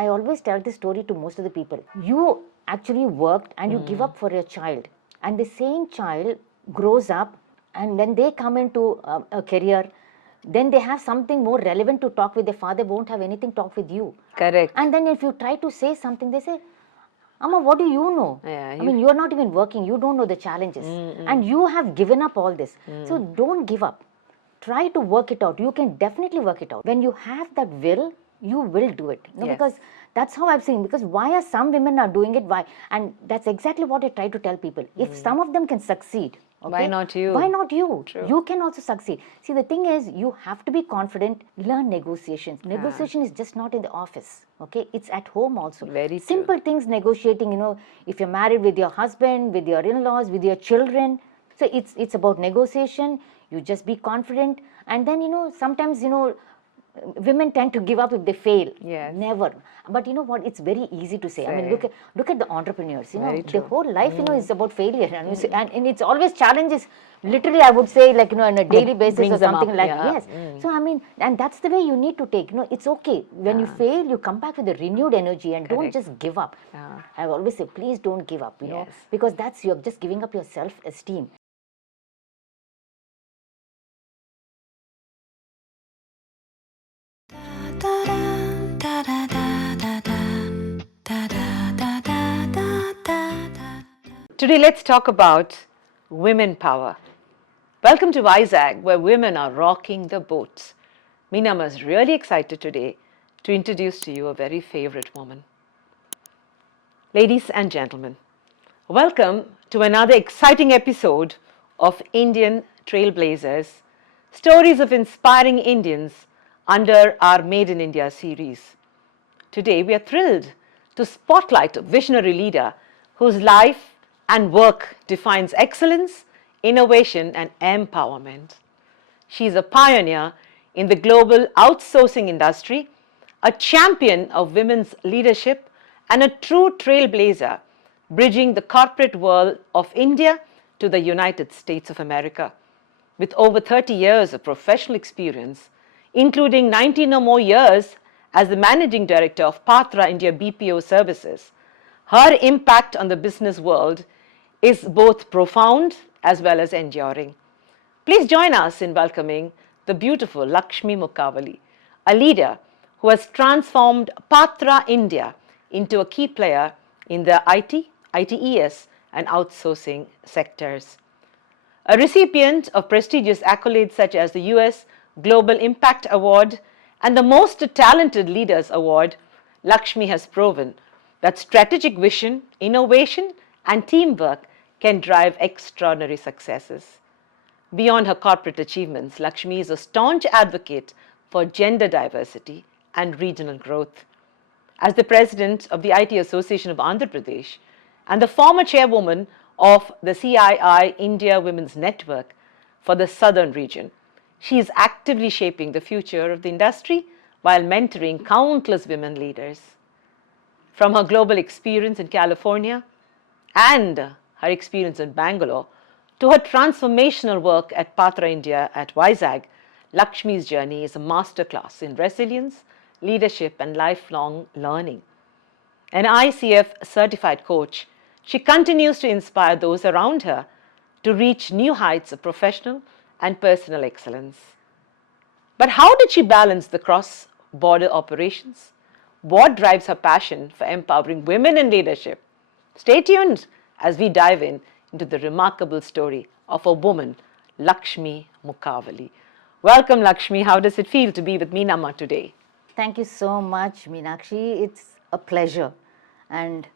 I always tell this story to most of the people. You actually worked and you give up for your child, and the same child grows up, and when they come into a career, then they have something more relevant to talk with their father, won't have anything to talk with you. Correct. And then if you try to say something, they say, Amma, what do you know? Yeah, I mean, you're not even working. You don't know the challenges. And you have given up all this. So don't give up. Try to work it out. You can definitely work it out. When you have that will, you will do it. Yes. Because that's how I've seen. Because why are some women are doing it? Why? And that's exactly what I try to tell people. If some of them can succeed, okay, why not you? Why not you? True. You can also succeed. See, the thing is, you have to be confident. Learn negotiations. Negotiation is just not in the office. Okay, it's at home also. Very true. Simple things negotiating. You know, if you're married, with your husband, with your in-laws, with your children. So it's about negotiation. You just be confident, and then sometimes women tend to give up if they fail. Yes. Never. But you know what? It's very easy to say. I mean, look at the entrepreneurs. Very The true. whole life is about failure, and it's always challenges. Literally, I would say, like on a daily basis brings or them something up, like yeah. yes. So I mean, and that's the way you need to take. It's okay when you fail, you come back with a renewed energy and don't just give up. I always say, please don't give up. You know, because you're just giving up your self-esteem. Today, let's talk about women power. Welcome to Vizag, where women are rocking the boat. Meenamma is really excited today to introduce to you a very favorite woman. Ladies and gentlemen, welcome to another exciting episode of Indian Trailblazers, stories of inspiring Indians under our Made in India series. Today, we are thrilled to spotlight a visionary leader whose life and work defines excellence, innovation, and empowerment. She is a pioneer in the global outsourcing industry, a champion of women's leadership, and a true trailblazer, bridging the corporate world of India to the United States of America. With over 30 years of professional experience, including 19 or more years as the managing director of Patra India BPO services, her impact on the business world is both profound as well as enduring. Please join us in welcoming the beautiful Lakshmi Mukkavilli, a leader who has transformed Patra India into a key player in the IT, ITES, and outsourcing sectors. A recipient of prestigious accolades such as the US Global Impact Award and the Most Talented Leaders Award, Lakshmi has proven that strategic vision, innovation, and teamwork can drive extraordinary successes. Beyond her corporate achievements, Lakshmi is a staunch advocate for gender diversity and regional growth. As the president of the IT Association of Andhra Pradesh and the former chairwoman of the CII India Women's Network for the southern region, she is actively shaping the future of the industry while mentoring countless women leaders. From her global experience in California and her experience in Bangalore to her transformational work at Patra India at Vizag, Lakshmi's journey is a masterclass in resilience, leadership, and lifelong learning. An ICF certified coach, she continues to inspire those around her to reach new heights of professional and personal excellence. But how did she balance the cross-border operations? What drives her passion for empowering women in leadership? Stay tuned as we dive into the remarkable story of a woman, Lakshmi Mukkavilli. Welcome, Lakshmi. How does it feel to be with Meenamma today? Thank you so much, Meenakshi. It's a pleasure. And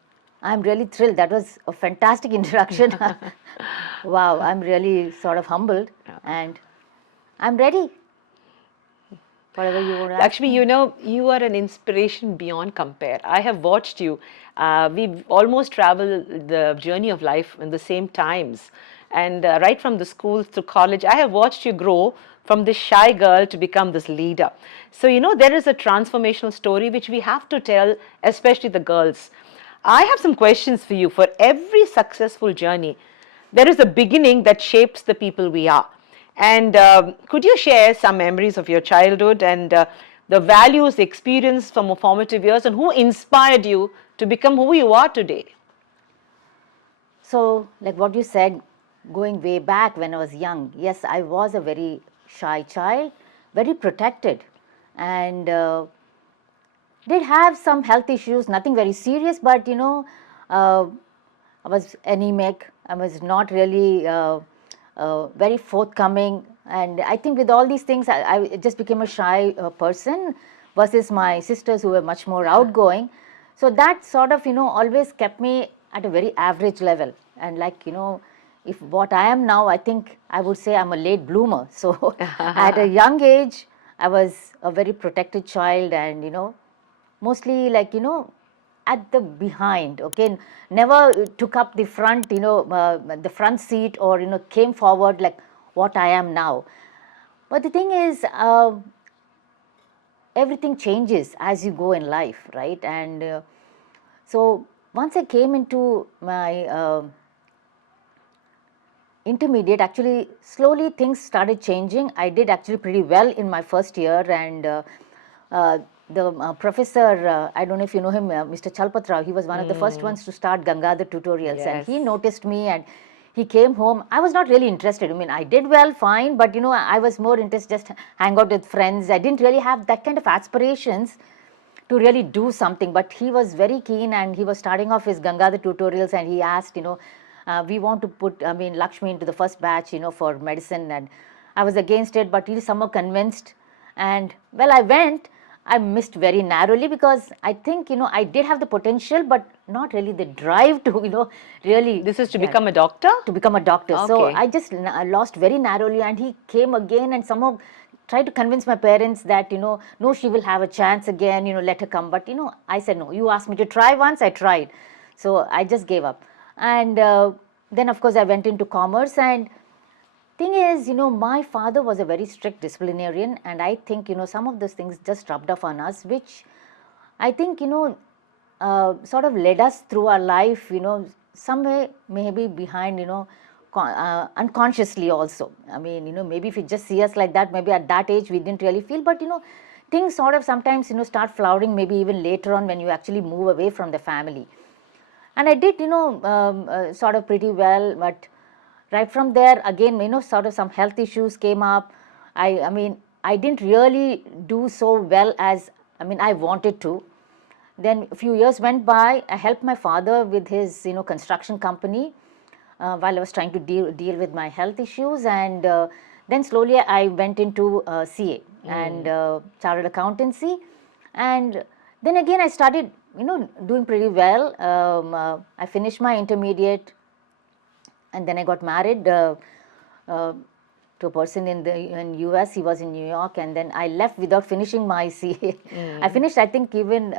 I'm really thrilled. That was a fantastic introduction. Wow, I'm really sort of humbled. And I'm ready. Whatever you want to ask. Lakshmi, you know, you are an inspiration beyond compare. I have watched you. We've almost traveled the journey of life in the same times. And right from the school to college, I have watched you grow from this shy girl to become this leader. So, you know, there is a transformational story which we have to tell, especially the girls. I have some questions for you. For every successful journey, there is a beginning that shapes the people we are. And could you share some memories of your childhood and the values, the experience from your formative years, and who inspired you to become who you are today? So, like what you said, going way back when I was young, yes, I was a very shy child, very protected, and did have some health issues, nothing very serious, but I was anemic. I was not really very forthcoming, and I think with all these things, I just became a shy person versus my sisters who were much more outgoing. So that sort of always kept me at a very average level, and if what I am now, I think I would say I'm a late bloomer. So at a young age, I was a very protected child, and mostly at the behind, okay, never took up the front, the front seat, or came forward like what I am now. But the thing is, everything changes as you go in life, right? And so once I came into my intermediate, actually slowly things started changing. I did actually pretty well in my first year, and the professor, I don't know if you know him, Mr. Chalpatra, he was one of the first ones to start Gangadhar tutorials, and he Yes. noticed me, and he came home. I was not really interested. I mean, I did well, fine, but I was more interested just hang out with friends. I didn't really have that kind of aspirations to really do something, but he was very keen, and he was starting off his Gangadhar tutorials, and he asked, we want to put, Lakshmi into the first batch, for medicine, and I was against it, but he somehow convinced, and well, I went. I missed very narrowly because I think, I did have the potential, but not really the drive to, really. This is to become a doctor? To become a doctor. So Okay. I just lost very narrowly, and he came again and somehow tried to convince my parents that, no, she will have a chance again, let her come. But, I said, no, you asked me to try once, I tried. So I just gave up. And then, of course, I went into commerce, and thing is, my father was a very strict disciplinarian, and I think, some of those things just rubbed off on us, which I think, sort of led us through our life, some way maybe behind, unconsciously also. I mean, maybe if you just see us like that, maybe at that age we didn't really feel, but, things sort of sometimes, start flowering maybe even later on when you actually move away from the family. And I did, sort of pretty well, but right from there, again, sort of some health issues came up. I mean, I didn't really do so well as, I wanted to. Then a few years went by. I helped my father with his, construction company while I was trying to deal with my health issues. And then slowly I went into CA and chartered accountancy. And then again, I started, doing pretty well. I finished my intermediate, and then I got married to a person in US. He was in New York, and then I left without finishing my CA. I finished, I think, even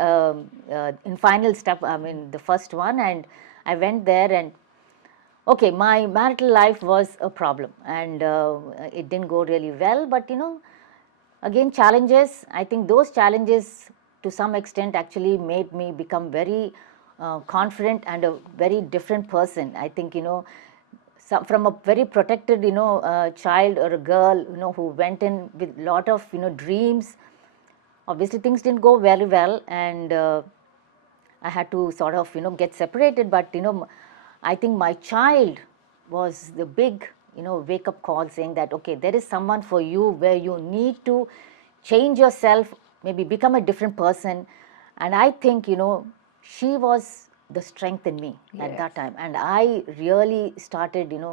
in final step, the first one, and I went there, and okay, my marital life was a problem, and it didn't go really well, but again, challenges. I think those challenges to some extent actually made me become very confident and a very different person. I think, from a very protected, child or a girl, who went in with lot of, dreams. Obviously, things didn't go very well, and I had to sort of, get separated. But, I think my child was the big, wake-up call, saying that, okay, there is someone for you where you need to change yourself, maybe become a different person. And I think, she was the strength in me at that time. And I really started, being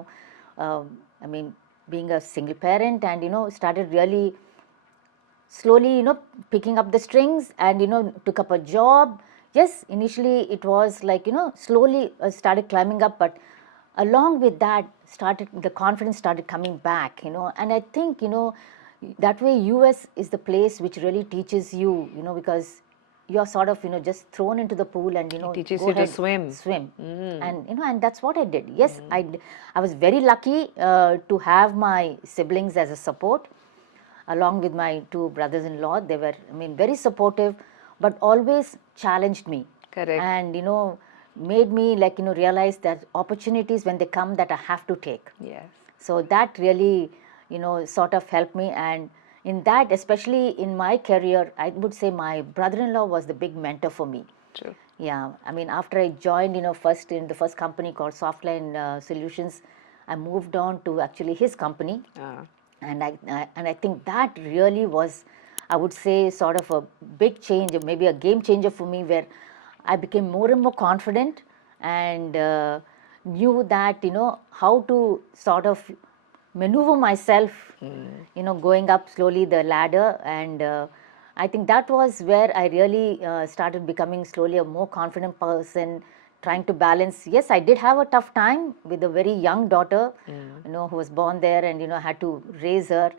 a single parent, and, started really slowly, picking up the strings, and, took up a job. Yes, initially it was like, slowly started climbing up, but along with that, the confidence started coming back, and I think, that way US is the place which really teaches you, because you're sort of, just thrown into the pool, and, It teaches go you to ahead, swim. And, and that's what I did. Yes, I was very lucky to have my siblings as a support, along with my two brothers-in-law. They were, very supportive, but always challenged me. Correct. And, made me realize that opportunities when they come that I have to take. Yes. So that really, sort of helped me. And in that, especially in my career, I would say my brother-in-law was the big mentor for me. True. Yeah, I mean, after I joined, first in the first company called Softline Solutions, I moved on to actually his company, and I think that really was, I would say, sort of a big change, maybe a game changer for me, where I became more and more confident and knew that how to sort of maneuver myself, going up slowly the ladder. And I think that was where I really started becoming slowly a more confident person, trying to balance. Yes, I did have a tough time with a very young daughter, who was born there, and had to raise her.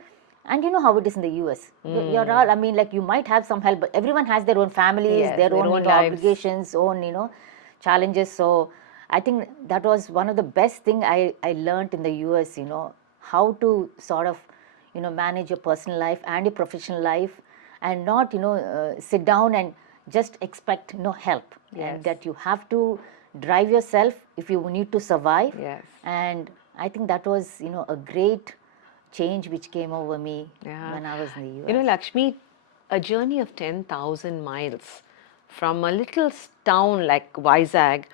And you know how it is in the US. You're all, I mean, like, you might have some help, but everyone has their own families, Yes, their their own, own lives. obligations, own, challenges. So I think that was one of the best thing I learned in the US, how to sort of, manage your personal life and your professional life, and not, sit down and just expect no help. Yes. And that you have to drive yourself if you need to survive. Yes. And I think that was, a great change which came over me Yeah. when I was in the US. You know, Lakshmi, a journey of 10,000 miles from a little town like Vizag,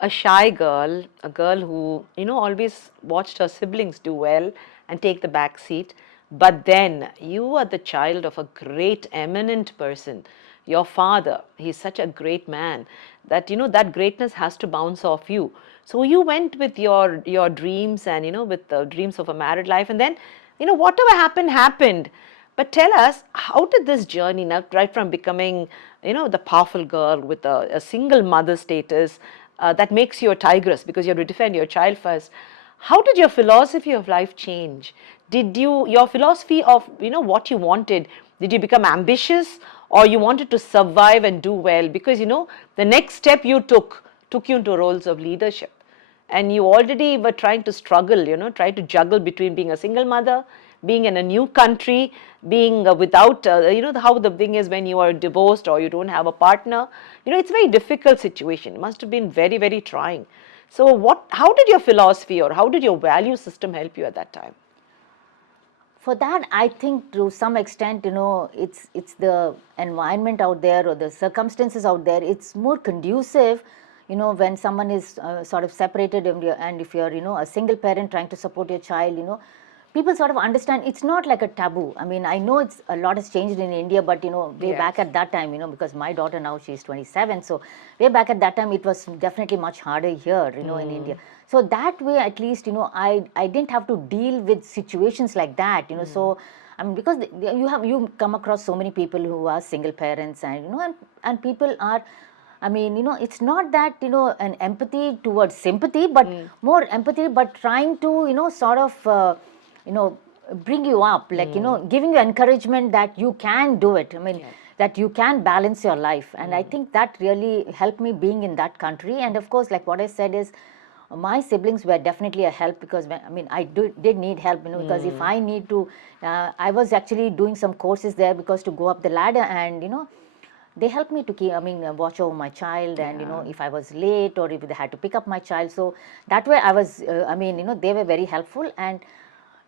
a shy girl, a girl who, always watched her siblings do well and take the back seat. But then you are the child of a great, eminent person. Your father, he's such a great man that, that greatness has to bounce off you. So you went with your dreams and, with the dreams of a married life. And then, whatever happened, happened. But tell us, how did this journey, now, right from becoming, the powerful girl with a single mother status that makes you a tigress because you have to defend your child first, how did your philosophy of life change? Did your philosophy of, what you wanted, did you become ambitious, or you wanted to survive and do well? Because, the next step you took you into roles of leadership. And you already were trying to struggle, try to juggle between being a single mother, being in a new country, being without, how the thing is when you are divorced or you don't have a partner. It's a very difficult situation. It must have been very, very trying. So how did your philosophy or how did your value system help you at that time? For that, I think to some extent, it's the environment out there or the circumstances out there. It's more conducive, when someone is sort of separated, and if you're, a single parent trying to support your child, people sort of understand it's not like a taboo. I mean, I know it's a lot has changed in India, but way Yes. back at that time, because my daughter now she's 27, so way back at that time it was definitely much harder here, in India. So that way, at least, I didn't have to deal with situations like that, So I mean, because you come across so many people who are single parents, and and people are. I mean, it's not that, an empathy towards sympathy, but more empathy, but trying to, sort of, bring you up, like, giving you encouragement that you can do it. I mean, that you can balance your life. And I think that really helped me being in that country. And of course, like what I said is, my siblings were definitely a help, because I mean, I did need help, because if I need to, I was actually doing some courses there because to go up the ladder, and they helped me to watch over my child, and if I was late or if they had to pick up my child. So that way I was, they were very helpful. And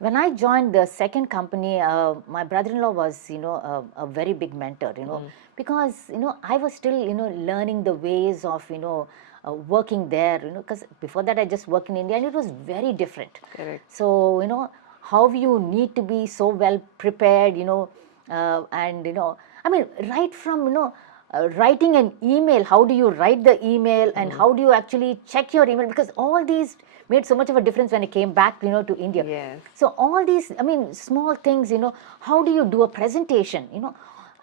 when I joined the second company, my brother-in-law was, a very big mentor, because, I was still, learning the ways of, working there, because before that I just worked in India and it was very different. Correct. So, how you need to be so well prepared, and, I mean, right from, writing an email, how do you write the email, and how do you actually check your email, because all these made so much of a difference when I came back, to India. Yes. So all these, I mean, small things, how do you do a presentation,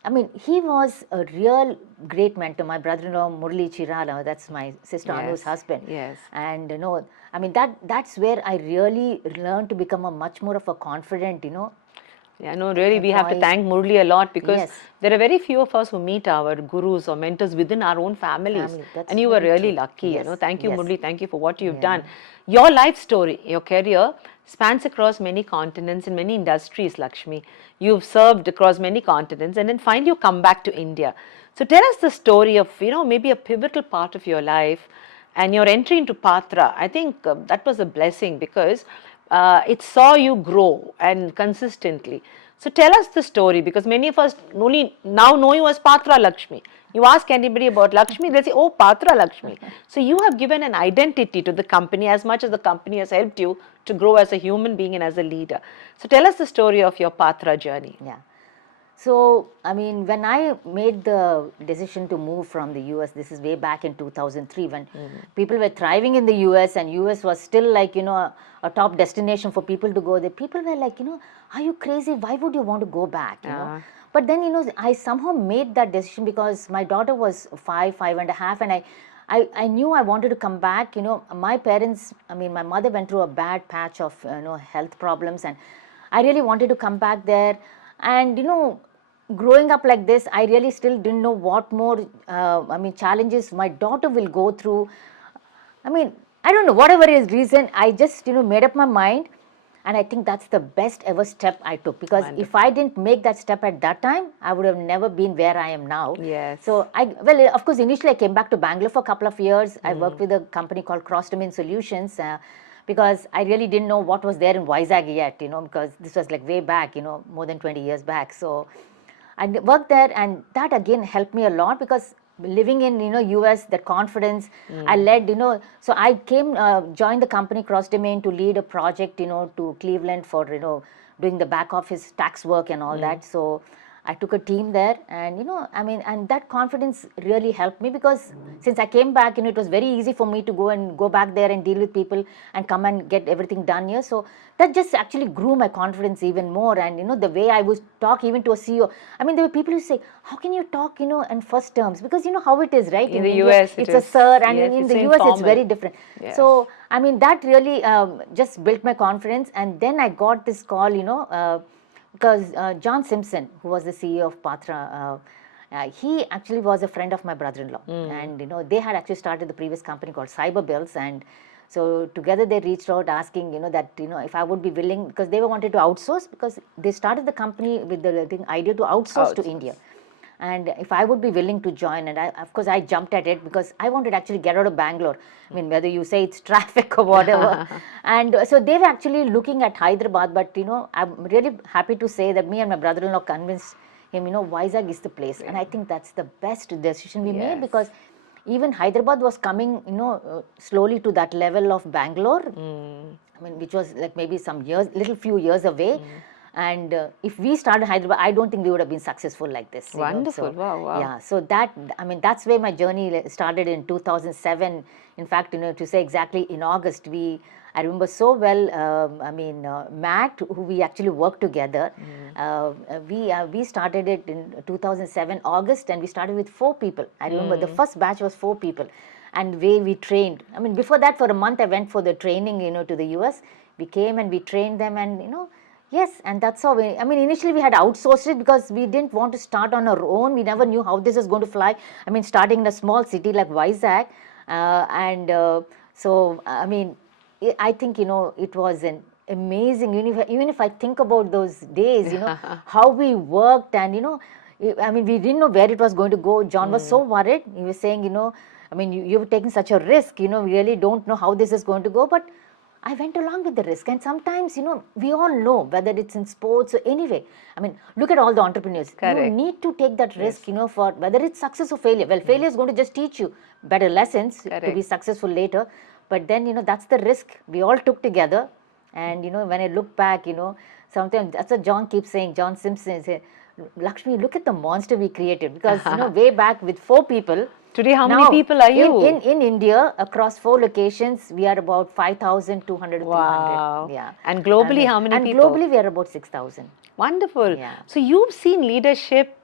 I mean, he was a real great mentor. My brother-in-law, Murli Chirala, that's my sister Anu's husband. Yes. And, I mean, that's where I really learned to become a much more of a confident, Yeah, no, really, we have to thank Murli a lot, because Yes. there are very few of us who meet our gurus or mentors within our own families. Family, that's And you were very really true. lucky, Yes, Thank you, yes. Murli. Thank you for what you've done. Your life story, your career spans across many continents and many industries, Lakshmi. You've served across many continents, and then finally you come back to India. So tell us the story of, maybe a pivotal part of your life and your entry into Patra. I think that was a blessing, because it saw you grow and consistently. So tell us the story, because many of us only now know you as Patra Lakshmi. You ask anybody about Lakshmi, they'll say, oh, Patra Lakshmi. So you have given an identity to the company as much as the company has helped you to grow as a human being and as a leader. So tell us the story of your Patra journey. Yeah. So, I mean, when I made the decision to move from the US, this is way back in 2003, when people were thriving in the US, and US was still like, a top destination for people to go there. People were like, are you crazy? Why would you want to go back, you know? But then, I somehow made that decision because my daughter was 5.5, and I knew I wanted to come back. My parents, my mother went through a bad patch of, health problems, and I really wanted to come back there. And, growing up like this, I really still didn't know what more, challenges my daughter will go through. I don't know, whatever is reason, I just, made up my mind. And I think that's the best ever step I took, because Wonderful. if I didn't make that step at that time, I would have never been where I am now. Yes. So, of course, initially I came back to Bangalore for a couple of years. I worked with a company called Cross Domain Solutions, because I really didn't know what was there in Vizag yet, because this was like way back, more than 20 years back. So I worked there, and that again helped me a lot, because living in US, that confidence I led, so I came joined the company Cross Domain to lead a project to Cleveland for doing the back office tax work and all that. So I took a team there, and and that confidence really helped me, because since I came back, it was very easy for me to go back there and deal with people and come and get everything done here. So that just actually grew my confidence even more. And the way I would talk even to a CEO, there were people who say, how can you talk in first terms, because how it is, right? In the India, US it's it a is. sir, and Yes, in it's the US informal. it's very different. Yes. So that really just built my confidence. And then I got this call, because John Simpson, who was the CEO of Patra, he actually was a friend of my brother-in-law. And they had actually started the previous company called Cyberbills, and so together they reached out asking that if I would be willing, because they wanted to outsource, because they started the company with the idea to outsource to India. And if I would be willing to join, and of course I jumped at it, because I wanted to actually get out of Bangalore. Whether you say it's traffic or whatever. And so they were actually looking at Hyderabad, but I'm really happy to say that me and my brother-in-law convinced him, Vizag is the place. And I think that's the best decision we made, because even Hyderabad was coming, slowly to that level of Bangalore, which was like maybe few years away. And if we started Hyderabad, I don't think we would have been successful like this. Wonderful. So, wow. Yeah, so that's where my journey started in 2007. In fact, to say exactly, in August, I remember so well, Matt, who we actually worked together, we started it in 2007, August, and we started with 4 people. I remember the first batch was 4 people. And we trained. Before that, for a month, I went for the training, to the US. We came and we trained them, and, yes, and that's how initially we had outsourced it, because we didn't want to start on our own. We never knew how this is going to fly. Starting in a small city like Vizag. So, I think, it was an amazing, even if I think about those days, how we worked, and, we didn't know where it was going to go. John was so worried. He was saying, you've taken such a risk, we really don't know how this is going to go. But I went along with the risk. And sometimes, we all know, whether it's in sports or anyway. Look at all the entrepreneurs. Correct. You need to take that risk, for whether it's success or failure. Well, failure is going to just teach you better lessons to be successful later. But then, that's the risk we all took together. And, when I look back, sometimes that's what John keeps saying, John Simpson said, Lakshmi, look at the monster we created. Because, way back with 4 people. Today, how many people are you? In India, across 4 locations, we are about 5,200 to 300. Wow. Yeah. And globally, how many people? And globally, we are about 6,000. Wonderful. Yeah. So you've seen leadership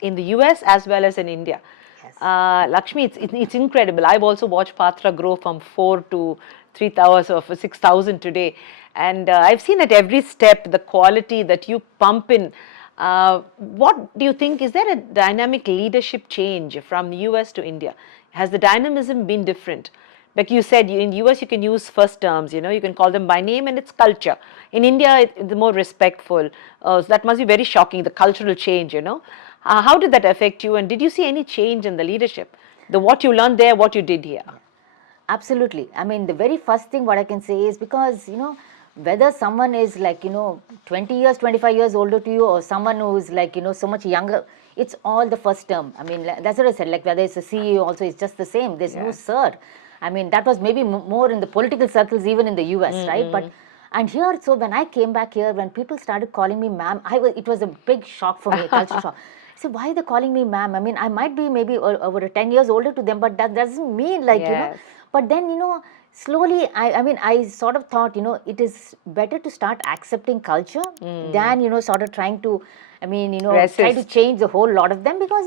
in the US as well as in India. Yes. Lakshmi, it's incredible. I've also watched Patra grow from 4 to 3,000 or 6,000 today. And I've seen at every step the quality that you pump in. What do you think, is there a dynamic leadership change from the US to India? Has the dynamism been different? Like you said, in the US you can use first terms, you can call them by name, and it's culture. In India, it's more respectful. So that must be very shocking, the cultural change, How did that affect you, and did you see any change in the leadership? What you learned there, what you did here? Absolutely. The very first thing what I can say is, because, whether someone is like, 20 years, 25 years older to you, or someone who is like, so much younger, it's all the first term. I mean, that's what I said, like whether it's a CEO also, it's just the same. There's no sir. I mean, that was maybe more in the political circles, even in the US, right? But and here, so when I came back here, when people started calling me ma'am, it was a big shock for me, a culture shock. I said, why are they calling me ma'am? I mean, I might be maybe over 10 years older to them, but that doesn't mean like, but then, slowly, I sort of thought, it is better to start accepting culture than, sort of trying to, try to change the whole lot of them, because,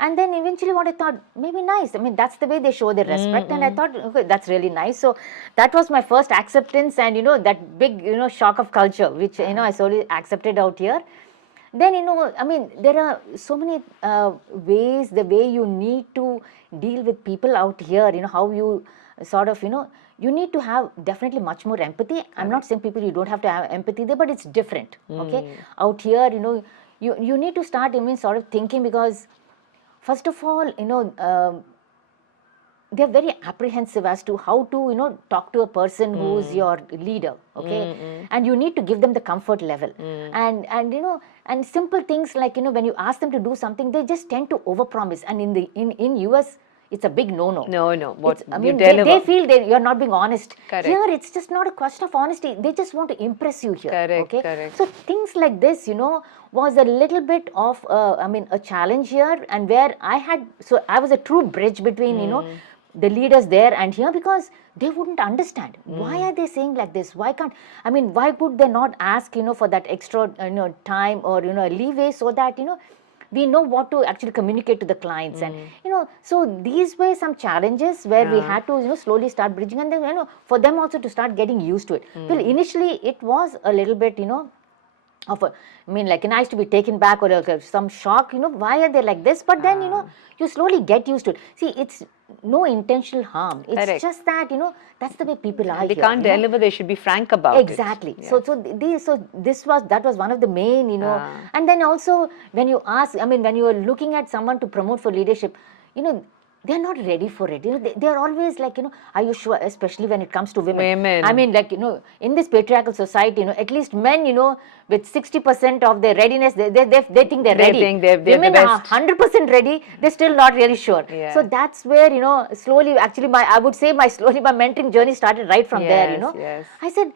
and then eventually what I thought, maybe nice. I mean, that's the way they show their respect. And I thought, okay, that's really nice. So that was my first acceptance, and, that big, shock of culture, which, I slowly accepted out here. Then, there are so many ways, the way you need to deal with people out here, how you sort of, you need to have definitely much more empathy. I'm not saying people, you don't have to have empathy there, but it's different, okay? Out here, you need to start, sort of thinking, because first of all, they're very apprehensive as to how to, talk to a person who's your leader, okay? And you need to give them the comfort level. And and simple things like, when you ask them to do something, they just tend to overpromise. And in US, it's a big no. What they feel you're not being honest. Correct. Here, it's just not a question of honesty. They just want to impress you here. Correct. So things like this, was a little bit of, a challenge here, and where I was a true bridge between, the leaders there and here, because they wouldn't understand. Why are they saying like this? Why could they not ask, for that extra, time or, leeway, so that, we know what to actually communicate to the clients. And, so these were some challenges where we had to, slowly start bridging, and then, for them also to start getting used to it. Well, initially it was a little bit, of a, like I used to be taken back, or some shock, why are they like this? But then, you slowly get used to it. See, it's no intentional harm. It's just that, that's the way people are. They here, can't deliver, they should be frank about exactly. it. So that was one of the main, and then also when you ask, when you are looking at someone to promote for leadership, they're not ready for it. They're always like, are you sure? Especially when it comes to women. I mean, like, in this patriarchal society, at least men, with 60% of their readiness, they think they're ready. Think they're women the are best. 100% ready. They're still not really sure. Yeah. So that's where, slowly, actually, I would say my mentoring journey started right from there. Yes. I said,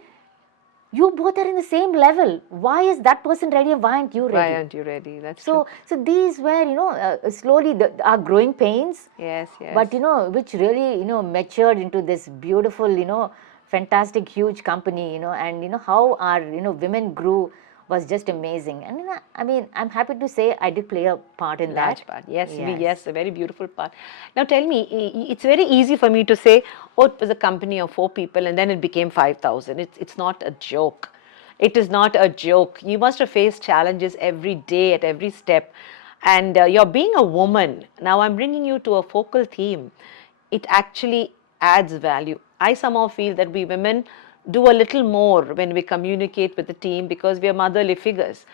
you both are in the same level. Why is that person ready and why aren't you ready? Why aren't you ready? That's true. So these were, slowly our growing pains. Yes. But, which really, matured into this beautiful, fantastic, huge company, and, how our, women grew was just amazing. And, I'm happy to say I did play a part in Large that. part. Yes, a very beautiful part. Now tell me, it's very easy for me to say, oh, it was a company of 4 people and then it became 5,000. It's not a joke. It is not a joke. You must have faced challenges every day, at every step. And you're being a woman. Now I'm bringing you to a focal theme. It actually adds value. I somehow feel that we women do a little more when we communicate with the team, because we are motherly figures.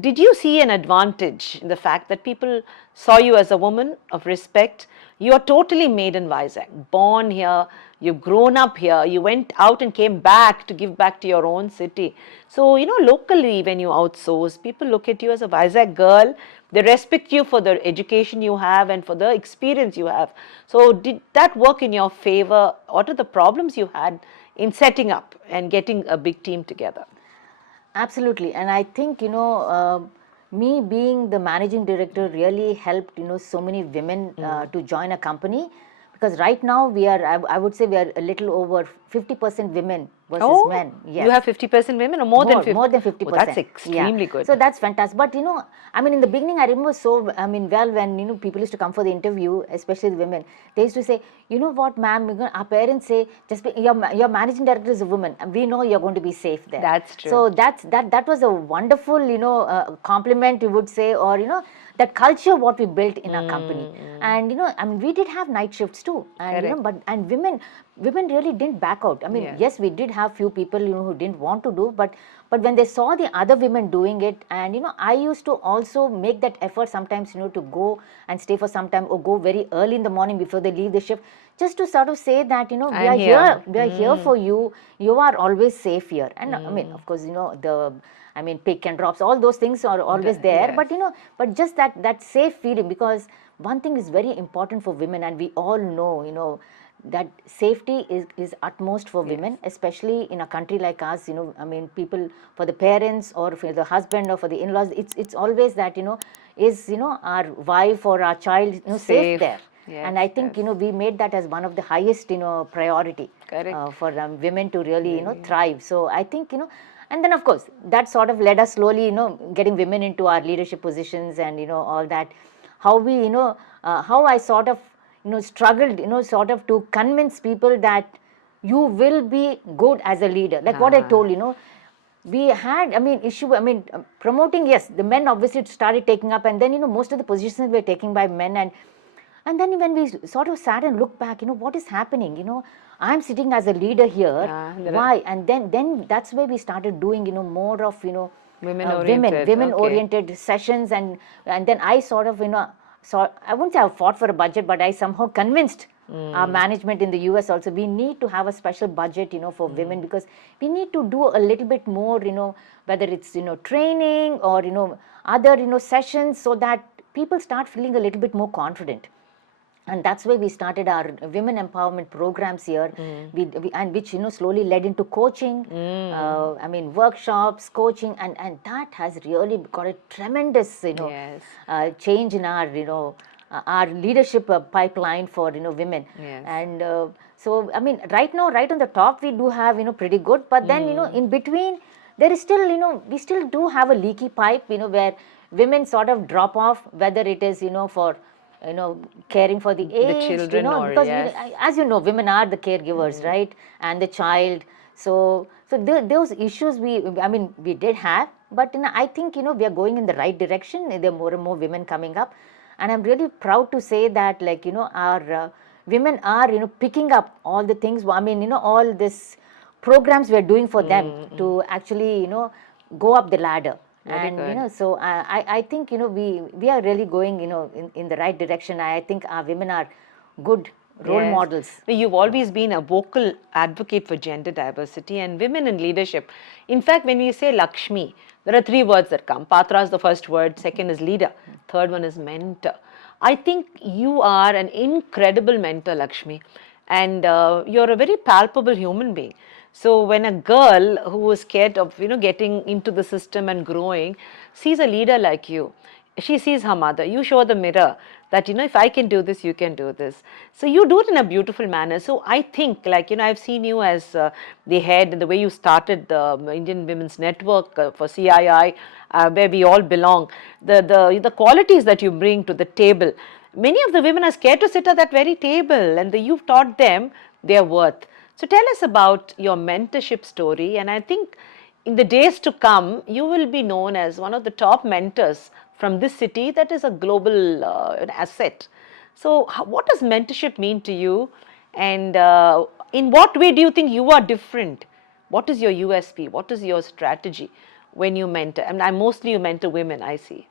Did you see an advantage in the fact that people saw you as a woman of respect? You are totally made in Vizag, born here, you've grown up here, you went out and came back to give back to your own city. So, locally when you outsource, people look at you as a Vizag girl, they respect you for the education you have and for the experience you have. So, did that work in your favor? What are the problems you had in setting up and getting a big team together? Absolutely. And I think, me being the managing director really helped, so many women to join a company. Because right now we are, I would say we are a little over 50% women versus men. Yes. You have 50% women or more than 50%? More than 50%. That's extremely good. So that's fantastic. But, in the beginning, I remember when, people used to come for the interview, especially the women, they used to say, you know what, ma'am, our parents say, your managing director is a woman, and we know you're going to be safe there. That's true. So that was a wonderful, compliment, you would say, or, that culture what we built in our company. And, we did have night shifts too. And, Correct. and women, women really didn't back out. I mean, Yes. yes, we did have few people, who didn't want to do, but when they saw the other women doing it, and I used to also make that effort sometimes, to go and stay for some time, or go very early in the morning before they leave the shift, just to sort of say that, we I'm are here. we are here for you. You are always safe here. And I mean, of course, pick and drops, all those things are always there. Yes. But but just that safe feeling, because one thing is very important for women, and we all know, that safety is utmost for women, especially in a country like us. I mean, people, for the parents or for the husband or for the in-laws, it's always that, is our wife or our child safe there. Yes, and I think we made that as one of the highest priority. Correct. For women to really thrive. So I think and then of course that sort of led us slowly, getting women into our leadership positions, and all that. How we how I sort of struggled sort of to convince people that you will be good as a leader, like what I told. We had, promoting, yes, the men obviously started taking up, and then most of the positions were taken by men. And then when we sort of sat and looked back, what is happening? I'm sitting as a leader here. Why? And then that's where we started doing, more of, women-oriented sessions. And then I sort of, so I wouldn't say I fought for a budget, but I somehow convinced our management in the US also, we need to have a special budget, for women, because we need to do a little bit more, whether it's, training or, other, sessions, so that people start feeling a little bit more confident. And that's why we started our women empowerment programs here, and which slowly led into coaching. Workshops, coaching, and that has really got a tremendous change in our leadership pipeline for women. Yes. And so right now, right on the top, we do have pretty good, but then in between there is still we still do have a leaky pipe, where women sort of drop off, whether it is for caring for the aged, children, because as women are the caregivers, right, and the child. So those issues we did have, but I think we are going in the right direction. There are more and more women coming up, and I'm really proud to say that, like, our women are picking up all the things. All this programs we are doing for them to actually go up the ladder. Very good. So I think we are really going in the right direction. I think our women are good role models. You've always been a vocal advocate for gender diversity and women in leadership. In fact, when we say Lakshmi, there are 3 words that come. Patra is the first word, second is leader, third one is mentor. I think you are an incredible mentor, Lakshmi, and you're a very palpable human being. So when a girl who is scared of getting into the system and growing sees a leader like you, she sees her mother. You show the mirror that if I can do this, you can do this. So you do it in a beautiful manner. So I think, like, I've seen you as the head, and the way you started the Indian Women's Network for CII, where we all belong. The qualities that you bring to the table. Many of the women are scared to sit at that very table, and you've taught them their worth. So tell us about your mentorship story, and I think in the days to come, you will be known as one of the top mentors from this city that is a global asset. So what does mentorship mean to you, and in what way do you think you are different? What is your USP? What is your strategy when you mentor? I mostly you mentor women, I see.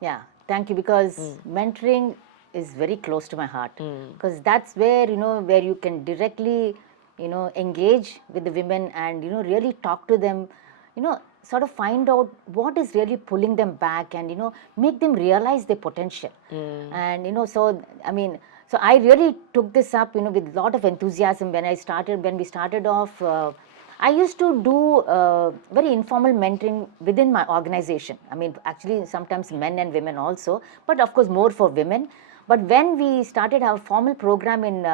Yeah, thank you, because mentoring is very close to my heart, because that's where where you can directly engage with the women and really talk to them, sort of find out what is really pulling them back, and make them realize their potential. And so I really took this up with a lot of enthusiasm when we started off. I used to do very informal mentoring within my organization. Actually sometimes men and women also, but of course more for women. But when we started our formal program in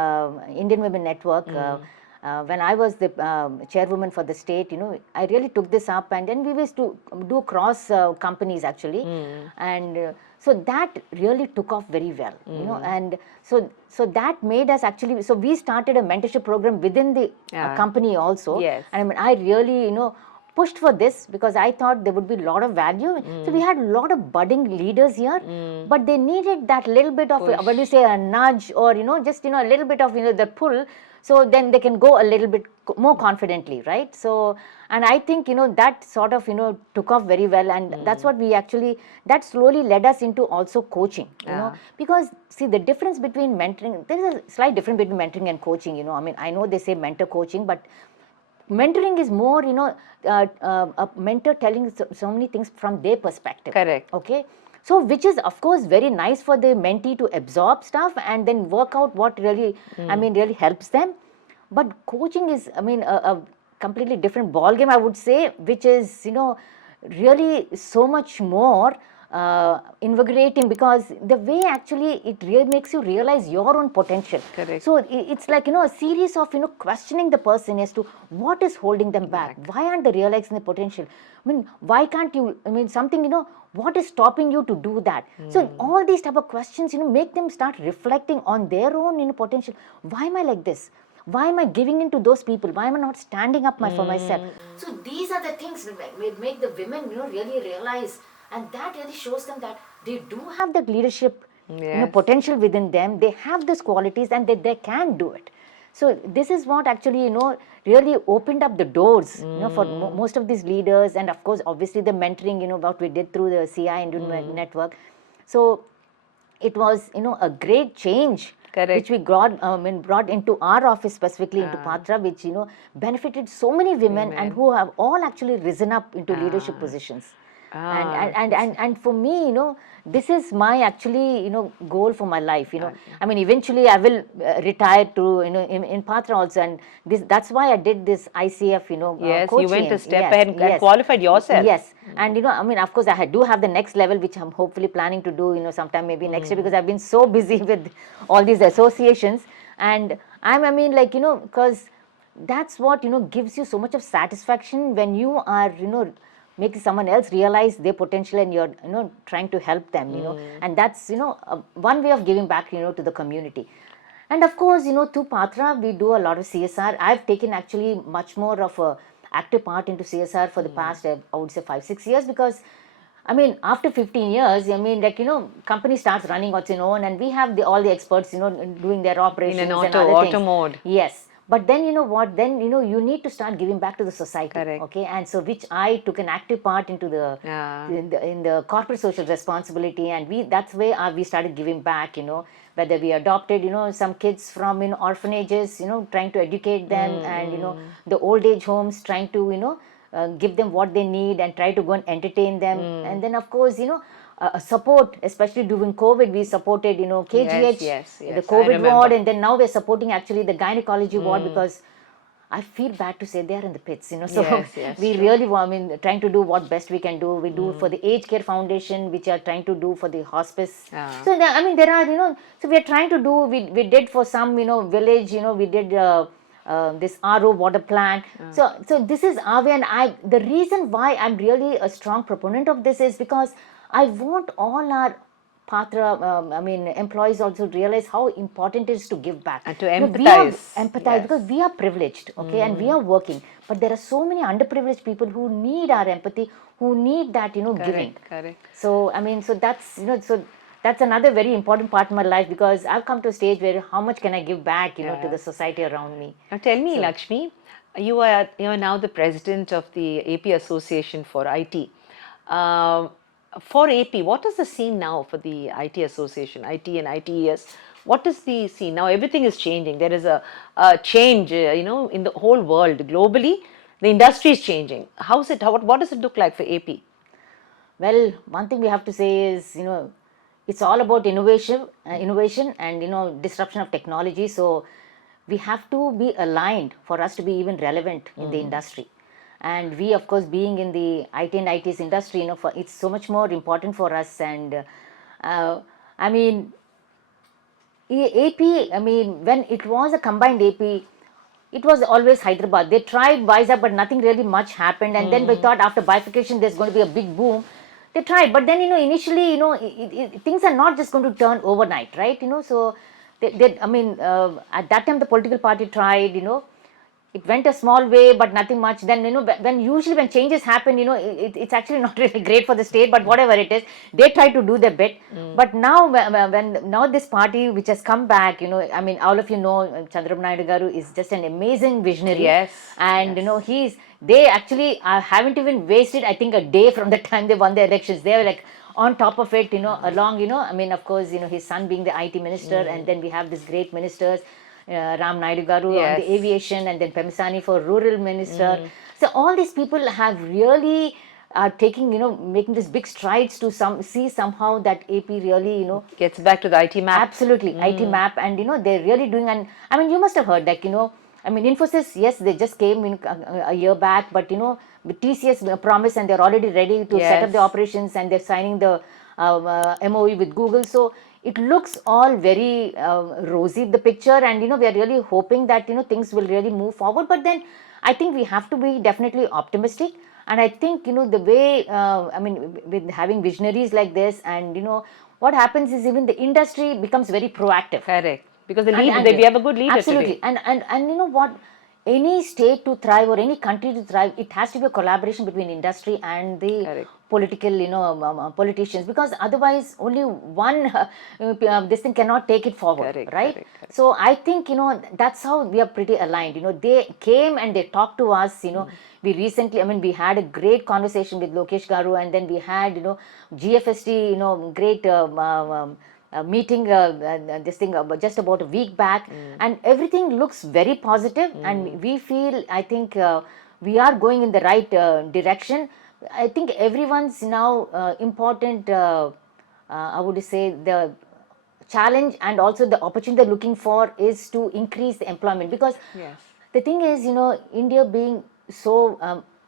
Indian Women Network, when I was the chairwoman for the state, I really took this up, and then we used to do cross companies actually. And so that really took off very well, and so that made us actually, so we started a mentorship program within the company also. Yes. And I really, pushed for this because I thought there would be a lot of value. So we had a lot of budding leaders here, but they needed that little bit of, what do you say, a nudge, or, just, a little bit of, the pull. So then they can go a little bit more confidently, right? So, and I think, that sort of, took off very well. And that's what that slowly led us into also coaching, because see, the difference between mentoring, there is a slight difference between mentoring and coaching, I mean, I know they say mentor coaching, but mentoring is more, a mentor telling so many things from their perspective. Correct. Okay. So, which is of course very nice for the mentee to absorb stuff and then work out what really, really helps them. But coaching is, a completely different ball game, I would say, which is, really so much more invigorating, because the way actually it really makes you realize your own potential. Correct. So it's like, a series of, questioning the person as to what is holding them back. Why aren't they realizing the potential? I mean, why can't you, something, what is stopping you to do that? So all these type of questions, make them start reflecting on their own, potential. Why am I like this? Why am I giving in to those people? Why am I not standing up for myself? So these are the things that make the women, really realize, and that really shows them that they do have that leadership, potential within them. They have these qualities, and they can do it. So this is what actually, really opened up the doors, for most of these leaders, and of course, obviously the mentoring, what we did through the CI Indian network. So it was, a great change. Correct. Which we brought into our office, specifically into Patra, which, benefited so many women and who have all actually risen up into leadership positions. And for me, this is my actually, goal for my life, I mean, eventually I will retire to, in Patra also, and that's why I did this ICF, yes, coaching. you went a step ahead and qualified yourself. Yes, and of course I do have the next level, which I'm hopefully planning to do, sometime maybe next year, because I've been so busy with all these associations, and because that's what, gives you so much of satisfaction when you are, making someone else realize their potential, and you're, trying to help them, and that's, one way of giving back, to the community. And of course, through Patra, we do a lot of CSR. I've taken actually much more of a active part into CSR for the past, I would say 5-6 years, because after 15 years, company starts running on its own, and we have all the experts, doing their operations in an and other things. auto mode. Yes. But then, then, you need to start giving back to the society. Correct. Okay. And so, which I took an active part into in the corporate social responsibility, and that's where we started giving back, whether we adopted, some kids from, orphanages, trying to educate them, and, the old age homes, trying to, give them what they need and try to go and entertain them. And then, of course, support, especially during COVID, we supported, KGH, the COVID ward, and then now we're supporting actually the gynecology ward, because I feel bad to say they are in the pits, so we really, trying to do what best we can do. We do for the Age Care Foundation, which are trying to do for the hospice. So, there are, so we are trying to do, we did for some, village, we did this RO water plant. So this is our way, and the reason why I'm really a strong proponent of this is because I want all our Patra, employees also realize how important it is to give back. And to empathize. Empathize, because we are privileged, okay, and we are working. But there are so many underprivileged people who need our empathy, who need that, giving. Correct. So, so that's, that's another very important part of my life, because I've come to a stage where how much can I give back, to the society around me. Now tell me, Lakshmi, you are now the president of the AP Association for IT. For AP, what is the scene now for the IT Association, IT and ITES? What is the scene now? Everything is changing. There is a change, in the whole world. Globally, the industry is changing. What does it look like for AP? Well, one thing we have to say is, it's all about innovation and, disruption of technology. So we have to be aligned for us to be even relevant in the industry. And we, of course, being in the IT and IT's industry, it's so much more important for us. And AP, when it was a combined AP, it was always Hyderabad. They tried Vizag, but nothing really much happened. And then we thought after bifurcation, there's going to be a big boom. They tried, but then, initially, things are not just going to turn overnight, right? So, at that time, the political party tried, it went a small way, but nothing much. Then, when changes happen, it's actually not really great for the state, but whatever it is, they try to do their bit. But now, when now this party which has come back, I mean, all of you know, Chandrababu Naidu Garu is just an amazing visionary. Yes. And, yes. they actually haven't even wasted, I think, a day from the time they won the elections. They were like on top of it, along, I mean, of course, his son being the IT minister, and then we have these great ministers, Ram Naidu Garu on the Yes. aviation, and then Pemisani for rural minister. So all these people have really are taking, making this big strides to see somehow that AP really, Gets back to the IT map. absolutely IT map, and they're really doing. And I mean, you must have heard that, I mean, Infosys, yes, they just came in a year back, but with TCS promise, and they're already ready to set up the Yes. operations, and they're signing the MOE with Google. So it looks all very rosy, the picture, and we are really hoping that things will really move forward. But then I think we have to be definitely optimistic, and I think the way I mean, with having visionaries like this, and what happens is even the industry becomes very proactive. Correct. Because And we have a good leader absolutely. today. And you know what? Any state to thrive or any country to thrive, it has to be a collaboration between industry and the Correct. political, politicians, because otherwise only one this thing cannot take it forward, Correct, right? correct, correct. So I think that's how we are pretty aligned. They came and they talked to us. We recently, I mean, we had a great conversation with Lokesh Garu, and then we had GFST, great. Meeting this thing just about a week back, and everything looks very positive, and we feel, I think, we are going in the right direction. I think everyone's now important, I would say, the challenge and also the opportunity they're looking for is to increase the employment, because Yes. the thing is, India being so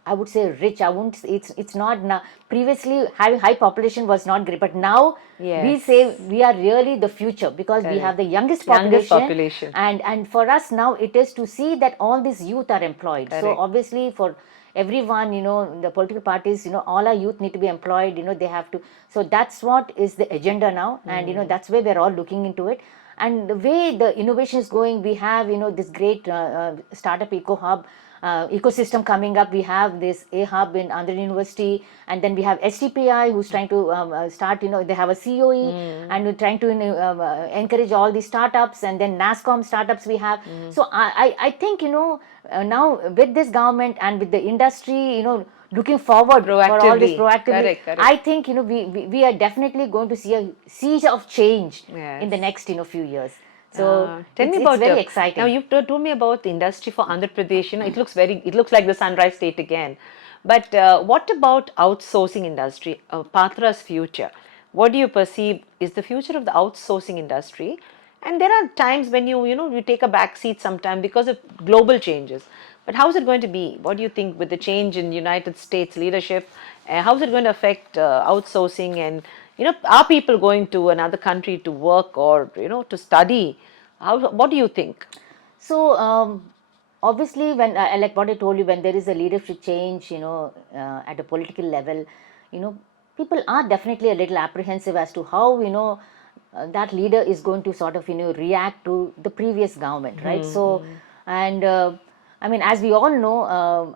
I would say rich, I won't, it's not now. Previously having high population was not great, but now we Yes. say we are really the future, because we have the youngest population, and for us now it is to see that all these youth are employed. So Correct. obviously for everyone, the political parties, all our youth need to be employed, they have to. So that's what is the agenda now, and that's where we're all looking into it. And the way the innovation is going, we have this great startup ecosystem coming up. We have this A Hub in Andhra University, and then we have STPI who's trying to start, they have a COE, and we're trying to encourage all these startups, and then NASCOM startups we have. So I think, now with this government and with the industry, looking forward for all this proactively, Correct. I think, we are definitely going to see a siege of change Yes. in the next, few years. So tell me it's about very exciting. Now you've told me about the industry for Andhra Pradesh. It looks like the sunrise state again. But what about outsourcing industry, Patra's future? What do you perceive is the future of the outsourcing industry? And there are times when you take a back seat sometime because of global changes. But how is it going to be? What do you think with the change in United States leadership? How is it going to affect outsourcing? And are people going to another country to work or to study? What do you think? So obviously, when like what I told you, when there is a leadership change, at a political level, people are definitely a little apprehensive as to how that leader is going to sort of react to the previous government, right? So, and I mean, as we all know,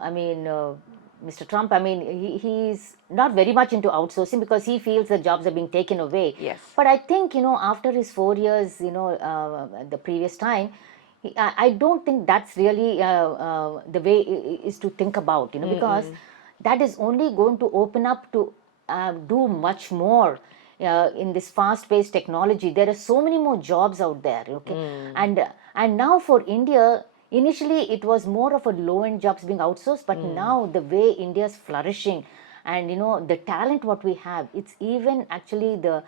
Mr. Trump, I mean, he's not very much into outsourcing because he feels the jobs are being taken away. Yes. But I think, after his 4 years, the previous time, I don't think that's really the way is to think about, because that is only going to open up to do much more in this fast-paced technology. There are so many more jobs out there, okay? And now for India, initially it was more of a low-end jobs being outsourced, but now the way India is flourishing, and the talent what we have, it's even actually the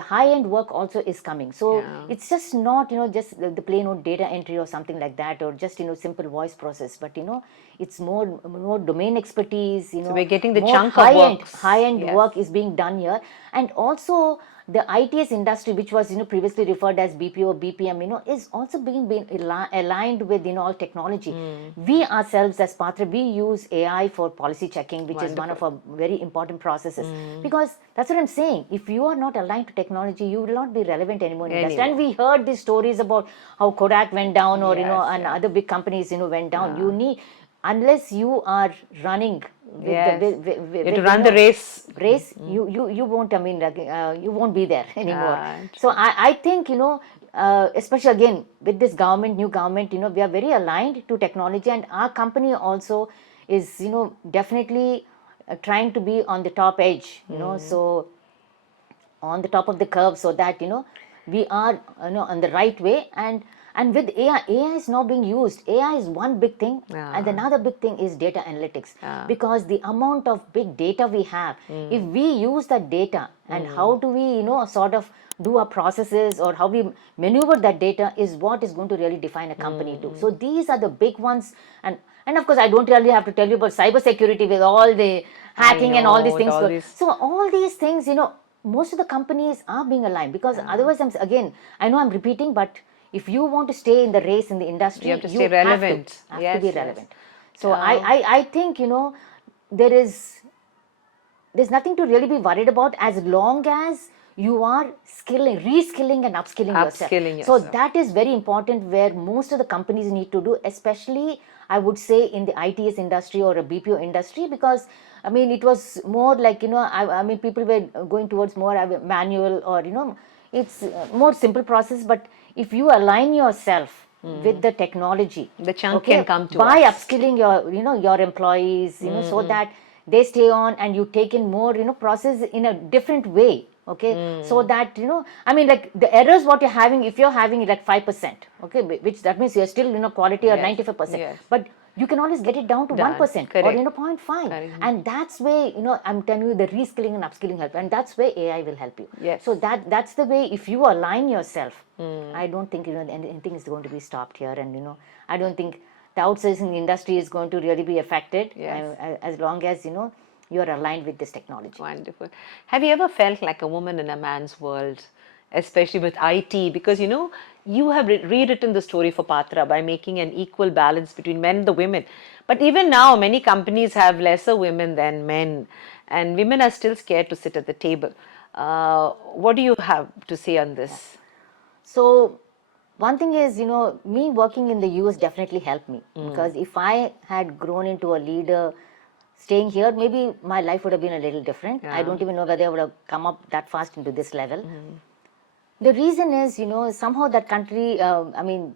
high-end work also is coming. So it's just not just the plain old data entry or something like that, or just simple voice process, but it's more domain expertise. So we're getting the more chunk of works. high-end work is being done here. And also the ITES industry, which was, previously referred as BPO, BPM, is also being aligned with, all technology. We ourselves as Patra, we use AI for policy checking, which is one of our very important processes. Because that's what I'm saying. If you are not aligned to technology, you will not be relevant anymore in the industry. And we heard these stories about how Kodak went down, or, and other big companies, went down. You need, unless you are running with you have to run the race. You won't, you won't be there anymore. So I think, especially again with this government, new government, we are very aligned to technology, and our company also is, definitely trying to be on the top edge, so on the top of the curve, so that, we are, on the right way. And with AI is now being used. AI is one big thing, and another big thing is data analytics. Because the amount of big data we have, if we use that data, and how do we, sort of do our processes, or how we maneuver that data, is what is going to really define a company too. So these are the big ones. And of course, I don't really have to tell you about cybersecurity with all the hacking and all these things. So all these things, most of the companies are being aligned, because otherwise, I know I'm repeating, but if you want to stay in the race in the industry, you have to stay relevant. Have to be relevant. So I think, there's nothing to really be worried about, as long as you are reskilling and upskilling yourself. So that is very important, where most of the companies need to do, especially I would say in the ITES industry or a BPO industry, because it was more like, people were going towards more manual, or, it's more simple process. But if you align yourself with the technology, the chunk can come to by us. Upskilling your employees, so that they stay on, and you take in more, process in a different way. Okay, so that, like the errors what you're having, if you're having it at 5%, okay, which that means you're still, quality or 95%, but you can always get it down to 1% or 0.5, and that's where, I'm telling you, the reskilling and upskilling help, and that's where AI will help you. So that's the way. If you align yourself, I don't think, anything is going to be stopped here, and I don't think the outsourcing industry is going to really be affected, as long as, you're aligned with this technology. Wonderful. Have you ever felt like a woman in a man's world, especially with IT? Because, you have rewritten the story for Patra by making an equal balance between men and the women. But even now, many companies have lesser women than men, and women are still scared to sit at the table. What do you have to say on this? So, one thing is, me working in the US definitely helped me, because if I had grown into a leader staying here, maybe my life would have been a little different. I don't even know whether I would have come up that fast into this level. The reason is, somehow that country,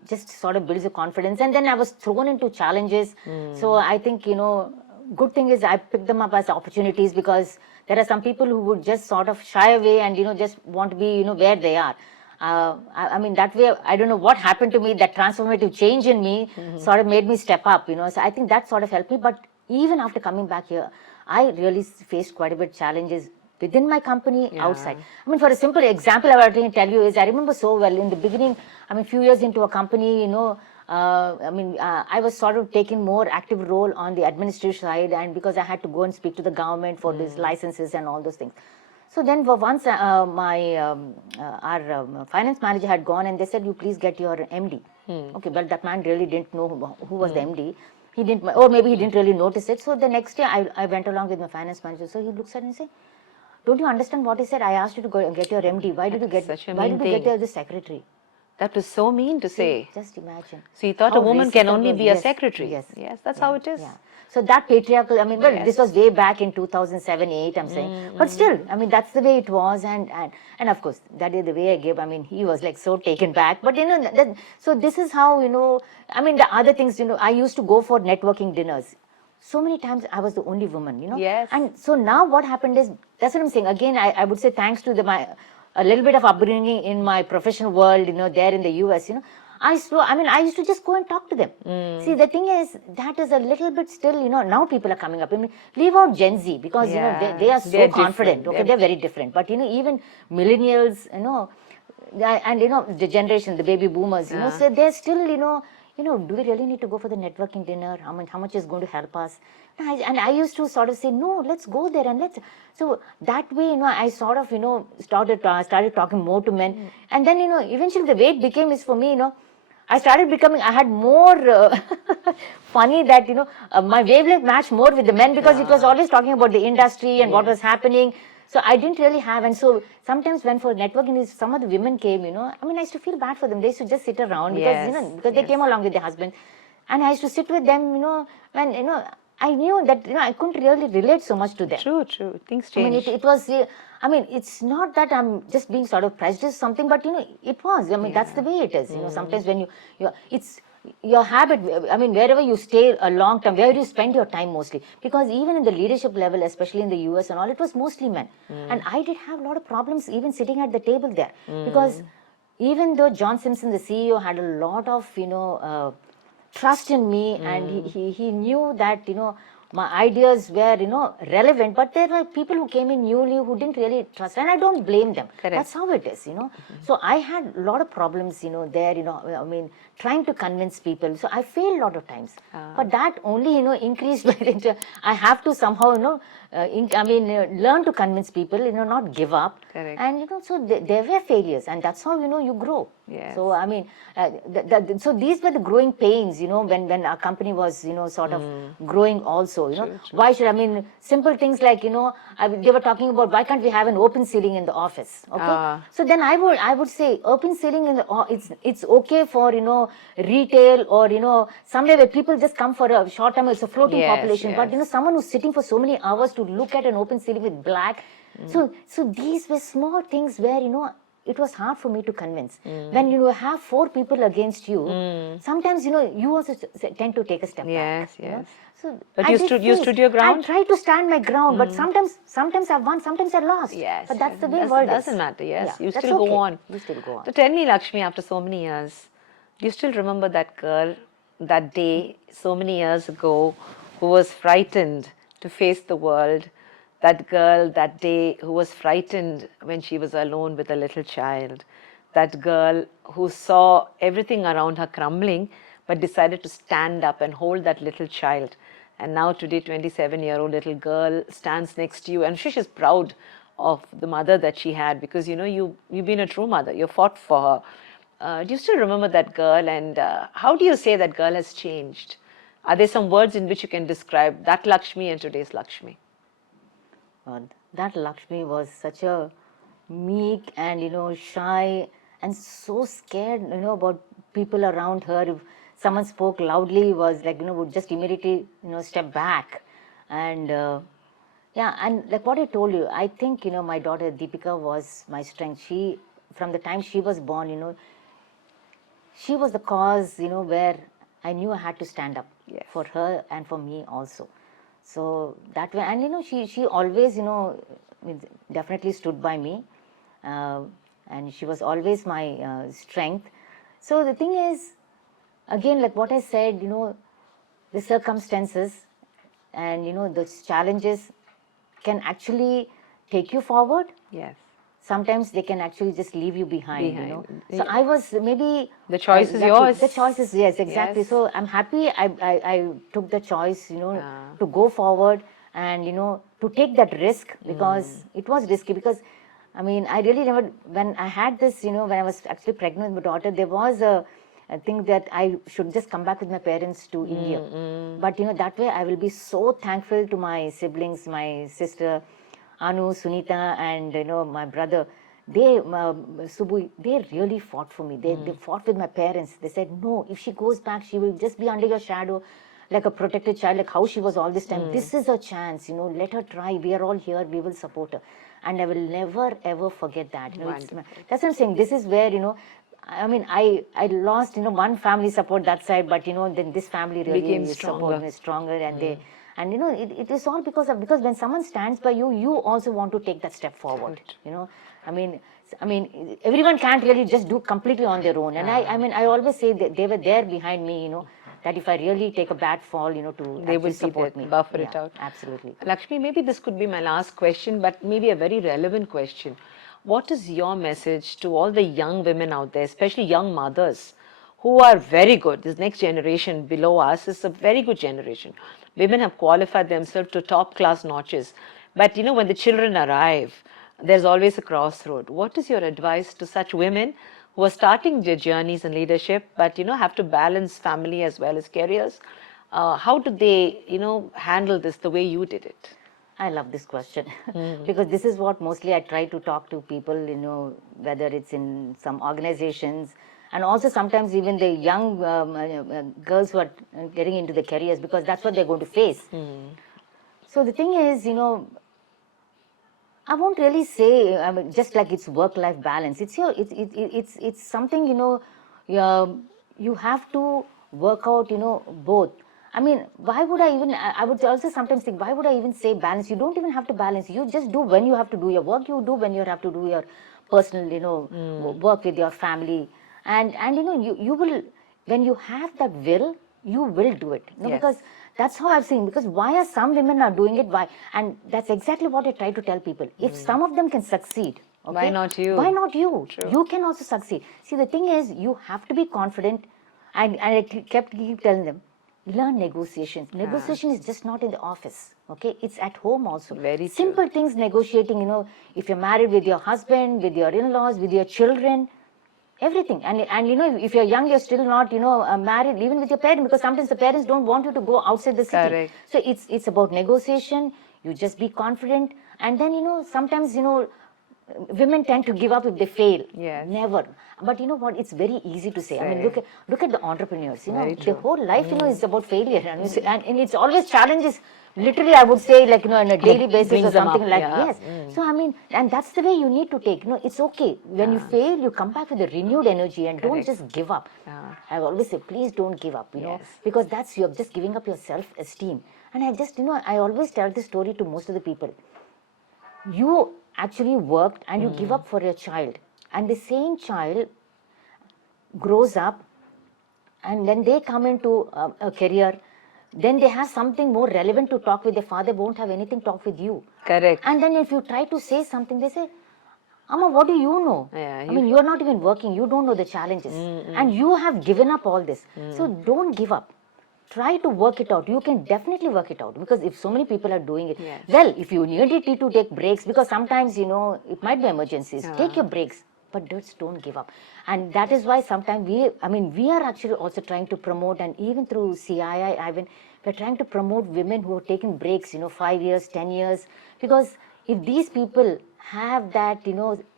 just sort of builds your confidence. And then I was thrown into challenges. So I think, good thing is I picked them up as opportunities, because there are some people who would just sort of shy away and, just want to be, where they are. That way, I don't know what happened to me, that transformative change in me sort of made me step up, So I think that sort of helped me. But even after coming back here, I really faced quite a bit of challenges within my company, outside. For a simple example, I want to tell you is, I remember so well in the beginning, a few years into a company, I was sort of taking more active role on the administrative side, and because I had to go and speak to the government for these licenses and all those things. So then for once, our finance manager had gone, and they said, you please get your MD. Okay, well, that man really didn't know who was the MD. He didn't, or maybe he didn't really notice it. So the next day, I went along with my finance manager. So he looks at me and said, don't you understand what he said? I asked you to go and get your MD. Why did you get the secretary? That was so mean to say. Just imagine. So you thought a woman can only be a secretary. Yes, that's how it is. So that patriarchal, this was way back in 2007, 8, I'm saying. But still, that's the way it was. And of course, that is the way I gave. he was like so taken back. But, so this is how, the other things, I used to go for networking dinners. So many times I was the only woman, Yes. And so now what happened is, that's what I'm saying. Again, I would say thanks to a little bit of upbringing in my professional world, there in the US, I used to just go and talk to them. See, the thing is, that is a little bit still, now people are coming up. Leave out Gen Z, because, they are so confident. Okay, they're very different. But, even millennials, and, the generation, the baby boomers, so they're still, do we really need to go for the networking dinner? How much is going to help us? And I used to sort of say, no, let's go there and let's. So that way, I sort of, started talking more to men. And then, eventually the way it became is for me, I had more funny that, my wavelength matched more with the men because it was always talking about the industry and what was happening. So I didn't really have, and so sometimes when for networking, some of the women came, I used to feel bad for them. They used to just sit around because they came along with their husband. And I used to sit with them, when, I knew that, I couldn't really relate so much to them. True. Things change. It was, it's not that I'm just being sort of prejudiced something, but, it was. That's the way it is. Sometimes when it's your habit, wherever you stay a long time, where you spend your time mostly. Because even in the leadership level, especially in the US and all, it was mostly men. And I did have a lot of problems even sitting at the table there. Because even though John Simpson, the CEO, had a lot of, trust in me, and he knew that, my ideas were, relevant, but there were people who came in newly who didn't really trust, and I don't blame them. Correct. That's how it is, So I had a lot of problems, there, trying to convince people. So I failed a lot of times. But that only, increased my interest. I have to somehow, learn to convince people, not give up. Correct. And, so there were failures, and that's how, you grow. Yes. So, so these were the growing pains, when our company was, sort of growing also, True. Why should, simple things like, they were talking about, why can't we have an open ceiling in the office? Okay. So then I would say open ceiling in the, it's okay for, retail or, somewhere where people just come for a short time, it's a floating population. But, someone who's sitting for so many hours to look at an open ceiling with black. So these were small things where, it was hard for me to convince. When you have 4 people against you, sometimes, you also tend to take a step back. Yes. So but you stood your ground? I tried to stand my ground, but sometimes I've won, sometimes I lost. Yes. But that's the way world is. Doesn't matter, yes. Yeah, You that's still go okay. on. You still go on. So tell me, Lakshmi, after so many years, do you still remember that girl, that day, so many years ago, who was frightened to face the world? That girl that day who was frightened when she was alone with a little child. That girl who saw everything around her crumbling but decided to stand up and hold that little child. And now today, 27-year-old little girl stands next to you, and she's proud of the mother that she had, because you've been a true mother. You fought for her. Do you still remember that girl, and how do you say that girl has changed? Are there some words in which you can describe that Lakshmi and today's Lakshmi? That Lakshmi was such a meek and, shy and so scared, about people around her. If someone spoke loudly, was like, would just immediately, step back. And and like what I told you, I think, my daughter Deepika was my strength. From the time she was born, she was the cause, where I knew I had to stand up for her and for me also. So that way, and she always, definitely stood by me, and she was always my strength. So the thing is, again, like what I said, the circumstances and, the challenges can actually take you forward. Yes. Sometimes they can actually just leave you behind. So I was maybe... The choice is yours. The choice is, yes, exactly. Yes. So I'm happy I took the choice, to go forward and, to take that risk, because it was risky. Because, I really never... When I had this, when I was actually pregnant with my daughter, there was a thing that I should just come back with my parents to India. But, that way I will be so thankful to my siblings, my sister, Anu, Sunita, and my brother. Subbu, they really fought for me. They fought with my parents. They said, no, if she goes back, she will just be under your shadow like a protected child, like how she was all this time. This is her chance, let her try. We are all here. We will support her. And I will never, ever forget that. That's what I'm saying. This is where, I lost, one family support that side, but, then this family really became supported me stronger, and they... And it is all because when someone stands by you, you also want to take that step forward. Everyone can't really just do completely on their own. And I always say that they were there behind me, that if I really take a bad fall, they will support me. Buffer it out. Absolutely. Lakshmi, maybe this could be my last question, but maybe a very relevant question. What is your message to all the young women out there, especially young mothers, who are very good. This next generation below us is a very good generation. Women have qualified themselves to top class notches. But when the children arrive, there's always a crossroad. What is your advice to such women who are starting their journeys in leadership, but have to balance family as well as careers? How do they, handle this the way you did it? I love this question because this is what mostly I try to talk to people, whether it's in some organizations and also sometimes even the young girls who are getting into the careers, because that's what they're going to face. So the thing is, I won't really say, I mean, just like it's work-life balance. It's something, you have to work out, both. I mean, why would I would also sometimes think, why would I even say balance? You don't even have to balance. You just do when you have to do your work, you do when you have to do your personal, work with your family. And you will, when you have that will, you will do it. Yes. Because that's how I've seen. Because why are some women are doing it? Why? And that's exactly what I try to tell people. If some of them can succeed, okay, why not you? Why not you? True. You can also succeed. See, the thing is, you have to be confident. And I keep telling them, learn negotiations. Negotiation is just not in the office. Okay, it's at home also. Very simple things, negotiating. If you're married, with your husband, with your in-laws, with your children. Everything. And if you're young, you're still not, married, even with your parents, because sometimes the parents don't want you to go outside the city. Correct. So it's about negotiation. You just be confident. And then, sometimes, women tend to give up if they fail. Yes. Never. But you know what? It's very easy to say. I mean, look at the entrepreneurs. Very true. Their whole life, is about failure. And it's always challenges. Literally, I would say, like, on a daily basis or something like yes. So, I mean, and that's the way you need to take. It's okay. When you fail, you come back with a renewed energy and don't just give up. I always say, please don't give up, because you're just giving up your self-esteem. And I just, I always tell this story to most of the people. You actually worked and you give up for your child. And the same child grows up and then they come into a career. Then they have something more relevant to talk with. Their father won't have anything to talk with you. Correct. And then if you try to say something, they say, Amma, what do you know? Yeah, I mean, you're not even working. You don't know the challenges. And you have given up all this. So don't give up. Try to work it out. You can definitely work it out. Because if so many people are doing it, well, if you need to take breaks, because sometimes, it might be emergencies. Take your breaks. But just don't give up. And that is why sometimes we are actually also trying to promote, and even through CII, we're trying to promote women who are taking breaks, 5 years, 10 years. Because if these people have that,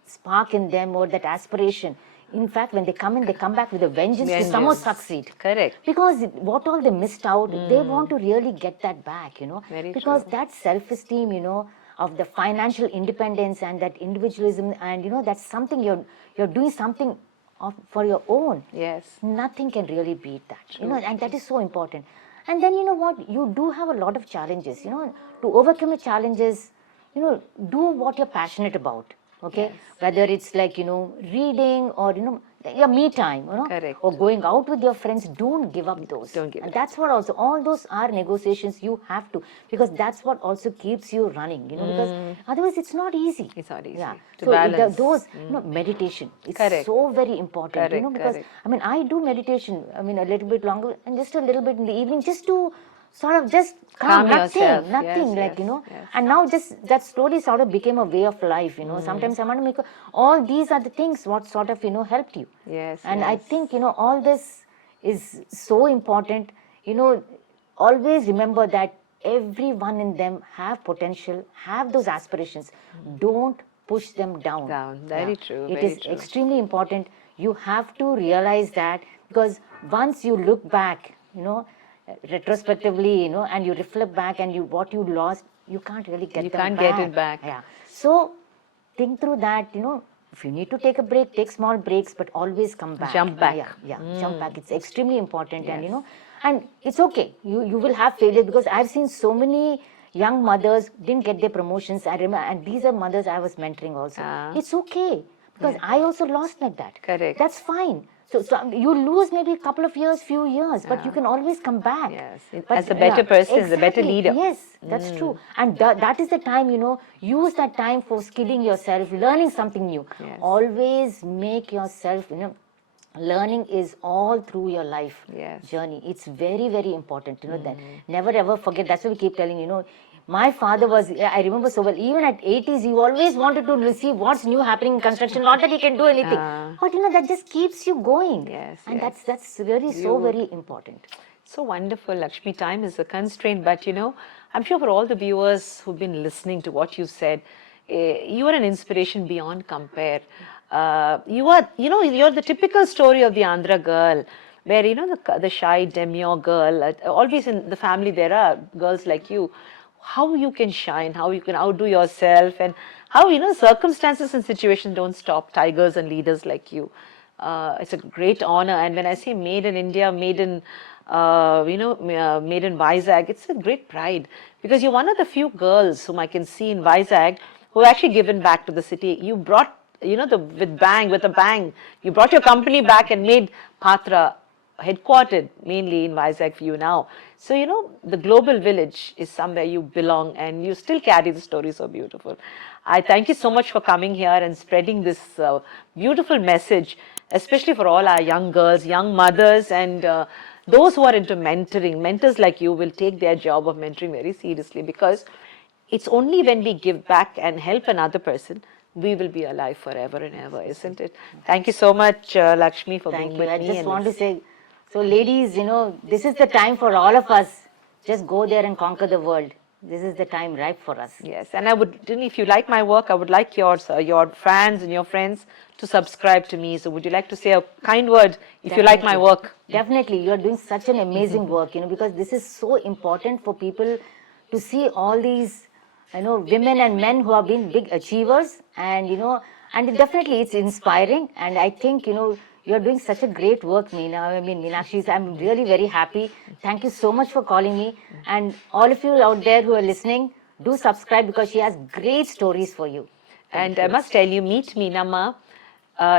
spark in them or that aspiration, in fact, when they come in, they come back with a vengeance to somehow succeed. Correct. Because what all they missed out, they want to really get that back, Very because true. that self-esteem, of the financial independence and that individualism, and that's something you're doing something for your own. Yes. Nothing can really beat that. And that is so important. And then what, you do have a lot of challenges. To overcome the challenges, do what you're passionate about. Okay, Yes. whether it's like reading or your me time, Correct. or going out with your friends. Don't give up those. Don't give and it. that's what also, all those are negotiations you have to, because that's what also keeps you running, because otherwise it's not easy. It's not easy to so balance. those meditation, it's Correct. so very important. Correct, Because correct. I mean, I do meditation, a little bit longer and just a little bit in the evening, just to sort of just Calm nothing, yourself. nothing, Yes, like, yes. and now just that slowly sort of became a way of life, Sometimes I want to make all these are the things what sort of, helped you. Yes. And I yes. think, all this is so important. Always remember that everyone in them have potential, have those aspirations. Don't push them down. Very true. It very is true. extremely important. You have to realize that, because once you look back, retrospectively, and you reflect back and what you lost, you can't really get You them can't back. get it back. Yeah. So think through that, if you need to take a break, take small breaks, but always come back. Jump back. Jump back. It's extremely important. And and it's okay. You will have failure, because I've seen so many young mothers didn't get their promotions. I remember, and these are mothers I was mentoring also. It's okay, because I also lost like that. Correct. That's fine. So you lose maybe a couple of years, few years, but you can always come back. Yes. But, As a better person, as a better exactly. leader. Yes, that's true. And that is the time, use that time for skilling yourself, learning something new. Yes. Always make yourself, learning is all through your life Yes. journey. It's very, very important, that. Never ever forget. That's why we keep telling, my father was, I remember so well, even at 80s, he always wanted to see what's new happening in construction. Not that he can do anything, but that just keeps you going. Yes, And yes. that's really so very important. So wonderful, Lakshmi. Time is a constraint, but I'm sure for all the viewers who've been listening to what you said, you are an inspiration beyond compare. You are, you're the typical story of the Andhra girl, where the shy demure girl. Always in the family there are girls like you. How you can shine, how you can outdo yourself, and how circumstances and situations don't stop tigers and leaders like you. It's a great honor, and when I say made in India, made in made in Vizag, it's a great pride because you're one of the few girls whom I can see in Vizag who have actually given back to the city. You brought, with a bang, you brought your company back and made Patra headquartered mainly in Vizag for you now. So, the global village is somewhere you belong and you still carry the story so beautiful. I thank you so much for coming here and spreading this beautiful message, especially for all our young girls, young mothers, and those who are into mentoring. Mentors like you will take their job of mentoring very seriously because it's only when we give back and help another person we will be alive forever and ever, isn't it? Thank you so much, Lakshmi, for being with me. I just want to say, so ladies, this is the time for all of us. Just go there and conquer the world. This is the time ripe for us. Yes, and I would, if you like my work, I would like your fans and your friends to subscribe to me. So would you like to say a kind word if you like my work? Definitely, you are doing such an amazing work, because this is so important for people to see all these, women and men who have been big achievers, and and definitely it's inspiring. And I think you're doing such a great work, Meena. I mean, Meenakshi, I'm really very happy. Thank you so much for calling me. And all of you out there who are listening, do subscribe because she has great stories for you. And I must tell you, Meet Meenamma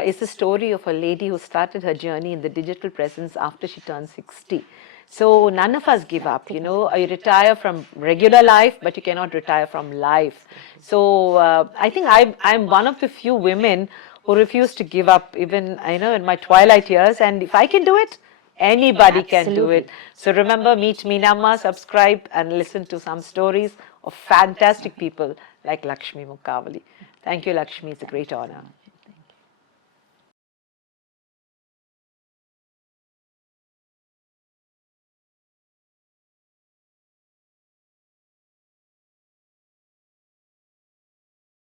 is the story of a lady who started her journey in the digital presence after she turned 60. So none of us give up, you retire from regular life, but you cannot retire from life. So I think I'm one of the few women who refuse to give up even, in my twilight years. And if I can do it, anybody can do it. So remember, Meet Meenamma, subscribe and listen to some stories of fantastic people like Lakshmi Mukkavilli. Thank you, Lakshmi. It's a great honor.